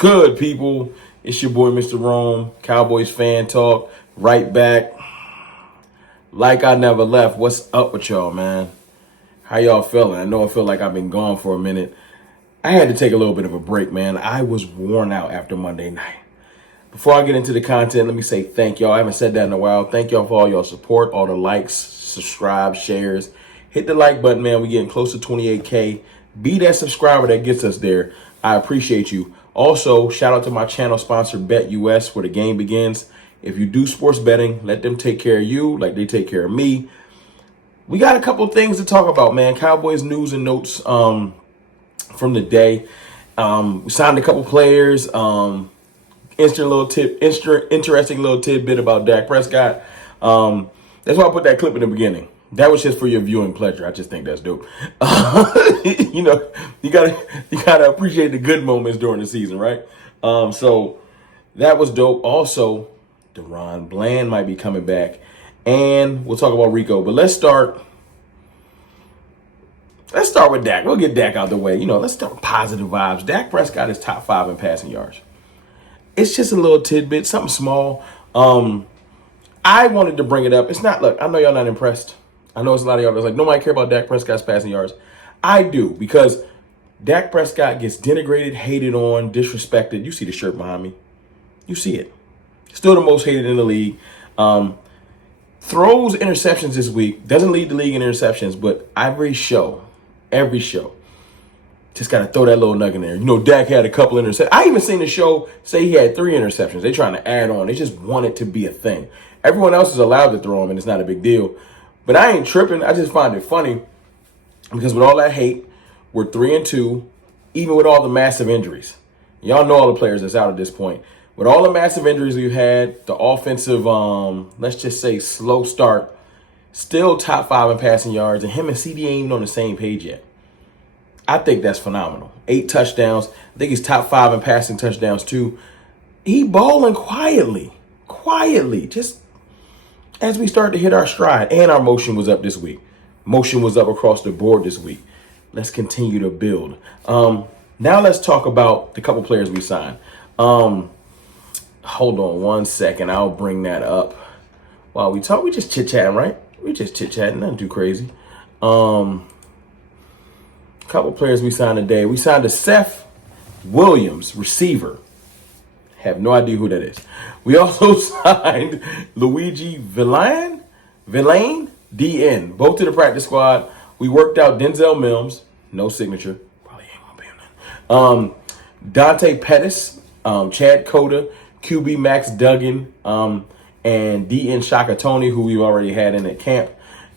Good, people? It's your boy, Mr. Rome, Cowboys fan talk, right back. Like I never left. What's up with y'all, man? How y'all feeling? I know I feel like I've been gone for a minute. I had to take a little bit of a break, man. I was worn out after Monday night. Before I get into the content, let me say thank y'all. I haven't said that in a while. Thank y'all for all your support, all the likes, subscribe, shares. Hit the like button, man. We're getting close to 28K. Be that subscriber that gets us there. I appreciate you. Also, shout out to my channel sponsor, BetUS, where the game begins. If you do sports betting, let them take care of you like they take care of me. We got a couple things to talk about, man. Cowboys news and notes from the day. We signed a couple players. Interesting little tidbit about Dak Prescott. That's why I put that clip in the beginning. That was just for your viewing pleasure. I just think that's dope. You know, you gotta appreciate the good moments during the season, right? So that was dope. Also, DaRon Bland might be coming back, and we'll talk about Rico. But let's start with Dak. We'll get Dak out the way. You know, let's start with positive vibes. Dak Prescott is top 5 in passing yards. It's just a little tidbit, something small. I wanted to bring it up. It's not, look, I know y'all not impressed. I know it's a lot of y'all that's like, nobody care about Dak Prescott's passing yards. I do, because Dak Prescott gets denigrated, hated on, disrespected. You see the shirt behind me. You see it. Still the most hated in the league. Throws interceptions this week. Doesn't lead the league in interceptions, but every show, just got to throw that little nugget in there. You know, Dak had a couple interceptions. I even seen the show say he had 3 interceptions. They're trying to add on. They just want it to be a thing. Everyone else is allowed to throw them, and it's not a big deal. But I ain't tripping. I just find it funny because with all that hate, we're 3-2, even with all the massive injuries. Y'all know all the players that's out at this point. With all the massive injuries we've had, the offensive, let's just say slow start, still top 5 in passing yards, and him and CD ain't even on the same page yet. I think that's phenomenal. 8 touchdowns. I think he's top 5 in passing touchdowns too. He balling quietly, just as we start to hit our stride. And our motion was up this week. Motion was up across the board this week. Let's continue to build. Now let's talk about the couple players we signed. Hold on one second. I'll bring that up while we talk. We just chit-chatting, right? We just chit-chatting, nothing too crazy. Couple players we signed today. We signed a Seth Williams, receiver. Have no idea who that is. We also signed Luigi Villain, DN, both to the practice squad. We worked out Denzel Mims, no signature. Probably ain't gonna pay him nothing. Dante Pettis, Chad Cota, QB Max Duggan, and DN Shakatoni, who we already had in at camp.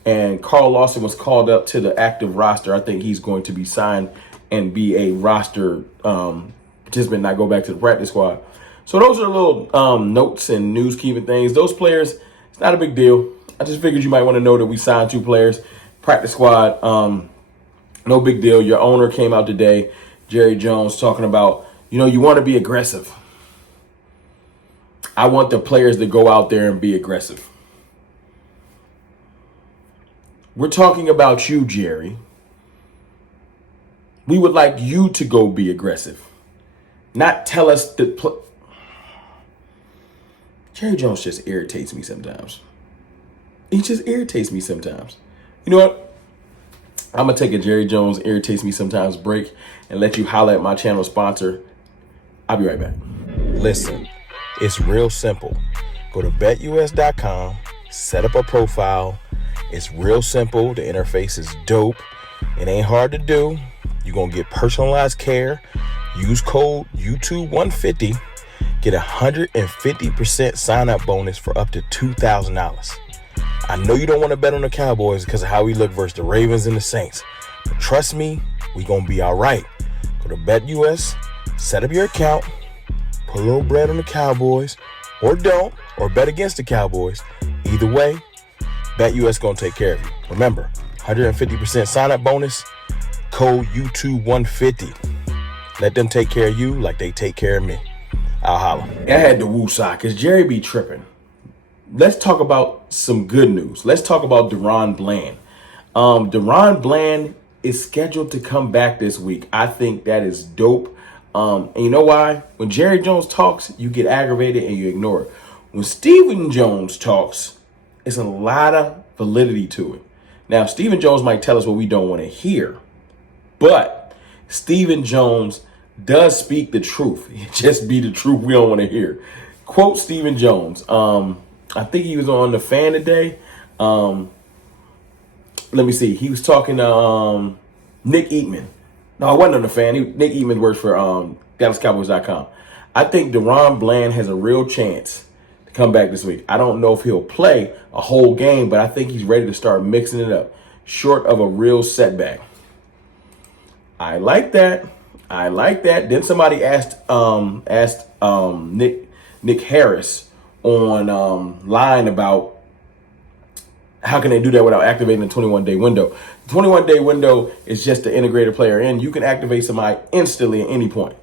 And Carl Lawson was called up to the active roster. I think he's going to be signed and be a roster participant, not go back to the practice squad. So those are little notes and news keeping things. Those players, it's not a big deal. I just figured you might want to know that we signed 2 players. Practice squad, no big deal. Your owner came out today, Jerry Jones, talking about, you know, you want to be aggressive. I want the players to go out there and be aggressive. We're talking about you, Jerry. We would like you to go be aggressive. Not tell us to Jerry Jones just irritates me sometimes. He just irritates me sometimes. You know what? I'm going to take a Jerry Jones irritates me sometimes break and let you holler at my channel sponsor. I'll be right back. Listen, it's real simple. Go to betus.com, set up a profile. It's real simple. The interface is dope. It ain't hard to do. You're going to get personalized care. Use code YouTube150. Get a 150% sign-up bonus for up to $2,000. I know you don't want to bet on the Cowboys because of how we look versus the Ravens and the Saints. But trust me, we going to be all right. Go to BetUS, set up your account, put a little bread on the Cowboys, or don't, or bet against the Cowboys. Either way, BetUS going to take care of you. Remember, 150% sign-up bonus, code YouTube150. Let them take care of you like they take care of me. I'll holler. I had to woo-saw because Jerry be tripping. Let's talk about some good news. Let's talk about DaRon Bland. DaRon Bland is scheduled to come back this week. I think that is dope. And you know why? When Jerry Jones talks, you get aggravated and you ignore it. When Stephen Jones talks, it's a lot of validity to it. Now, Stephen Jones might tell us what we don't want to hear, but Stephen Jones does speak the truth. It just be the truth we don't want to hear. Quote Stephen Jones. I think he was on The Fan today. Let me see. He was talking to Nick Eatman. No, I wasn't on The Fan. Nick Eatman works for DallasCowboys.com. I think DaRon Bland has a real chance to come back this week. I don't know if he'll play a whole game, but I think he's ready to start mixing it up, short of a real setback. I like that. Then somebody asked Nick Harris on line about how can they do that without activating the 21-day window. The 21-day window is just to integrate a player in. You can activate somebody instantly at any point.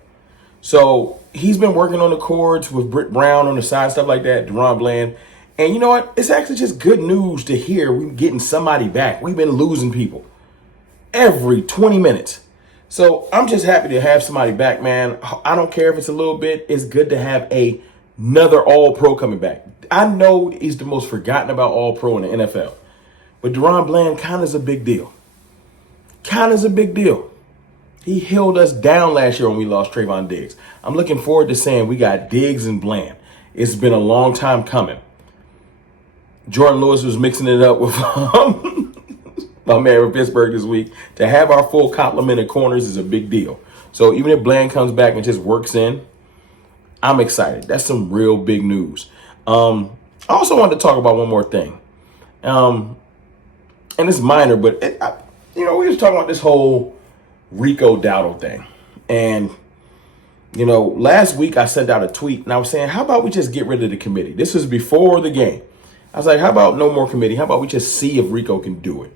So he's been working on the chords with Britt Brown on the side, stuff like that, DaRon Bland. And you know what? It's actually just good news to hear we're getting somebody back. We've been losing people every 20 minutes. So I'm just happy to have somebody back, man. I don't care if it's a little bit. It's good to have another All-Pro coming back. I know he's the most forgotten about All-Pro in the NFL. But DaRon Bland kind of is a big deal. He held us down last year when we lost Trayvon Diggs. I'm looking forward to saying we got Diggs and Bland. It's been a long time coming. Jordan Lewis was mixing it up with my man from Pittsburgh this week. To have our full complement of corners is a big deal. So even if Bland comes back and just works in, I'm excited. That's some real big news. I also wanted to talk about one more thing. And it's minor, but we were talking about this whole Rico Dowdle thing. And, last week I sent out a tweet and I was saying, how about we just get rid of the committee? This was before the game. I was like, how about no more committee? How about we just see if Rico can do it?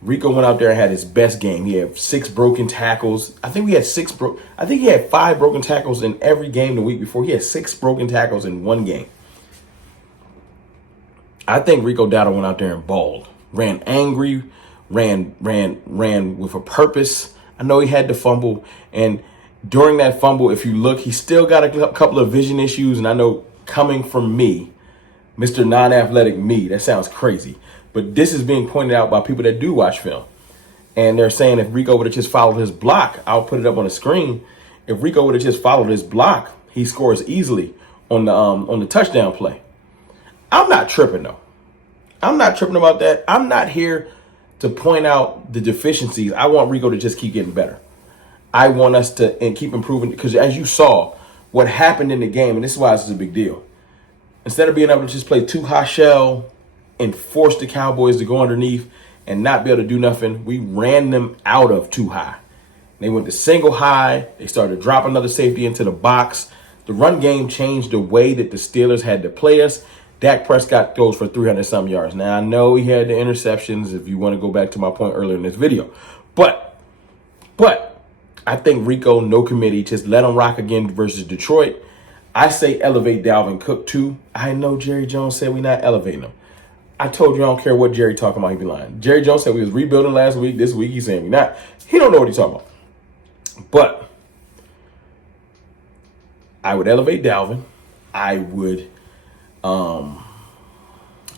Rico went out there and had his best game. He had 6 broken tackles. I think he had 5 broken tackles in every game the week before. He had 6 broken tackles in one game. I think Rico Dowdle went out there and balled. Ran angry, ran with a purpose. I know he had to fumble. And during that fumble, if you look, he still got a couple of vision issues. And I know coming from me, Mr. Non-Athletic me, that sounds crazy. But this is being pointed out by people that do watch film. And they're saying if Rico would have just followed his block, I'll put it up on the screen. If Rico would have just followed his block, he scores easily on the touchdown play. I'm not tripping, though. I'm not tripping about that. I'm not here to point out the deficiencies. I want Rico to just keep getting better. I want us to keep improving because as you saw, what happened in the game, and this is why this is a big deal. Instead of being able to just play 2 high shell and force the Cowboys to go underneath and not be able to do nothing, we ran them out of 2 high. They went to single high. They started to drop another safety into the box. The run game changed the way that the Steelers had to play us. Dak Prescott goes for 300-some yards. Now, I know he had the interceptions, if you want to go back to my point earlier in this video. But I think Rico, no committee, just let him rock again versus Detroit. I say elevate Dalvin Cook, too. I know Jerry Jones said we're not elevating him. I told you I don't care what Jerry talking about. He be lying. Jerry Jones said we was rebuilding last week. This week he's saying we not. He don't know what he's talking about. But I would elevate Dalvin. I would, I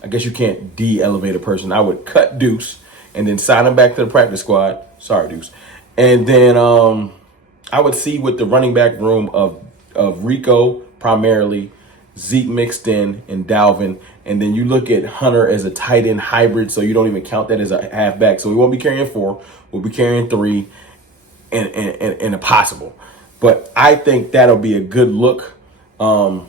guess you can't de-elevate a person. I would cut Deuce and then sign him back to the practice squad. Sorry, Deuce. And then I would see with the running back room of Rico primarily, Zeke mixed in, and Dalvin. And then you look at Hunter as a tight end hybrid, so you don't even count that as a halfback. So we won't be carrying 4. We'll be carrying 3 and a possible. But I think that'll be a good look. I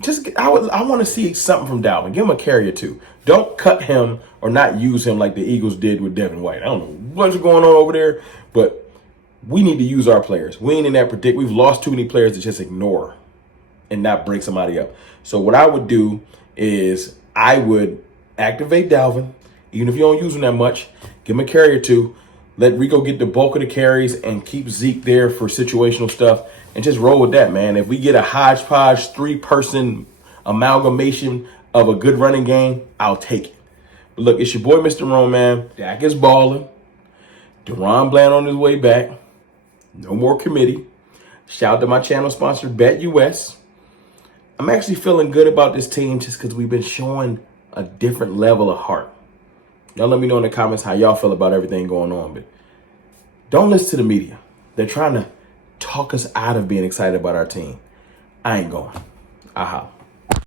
want to see something from Dalvin. Give him a carry or 2. Don't cut him or not use him like the Eagles did with Devin White. I don't know what's going on over there, but we need to use our players. We ain't in that predict. We've lost too many players to just ignore and not break somebody up. So what I would do is I would activate Dalvin, even if you don't use him that much. Give him a carry or 2. Let Rico get the bulk of the carries and keep Zeke there for situational stuff and just roll with that, man. If we get a hodgepodge 3-person amalgamation of a good running game, I'll take it. But look, it's your boy, Mr. Rome, man. Dak is balling. DaRon Bland on his way back. No more committee. Shout out to my channel sponsor, BetUS. I'm actually feeling good about this team just because we've been showing a different level of heart. Y'all let me know in the comments how y'all feel about everything going on. But don't listen to the media. They're trying to talk us out of being excited about our team. I ain't going. Aha.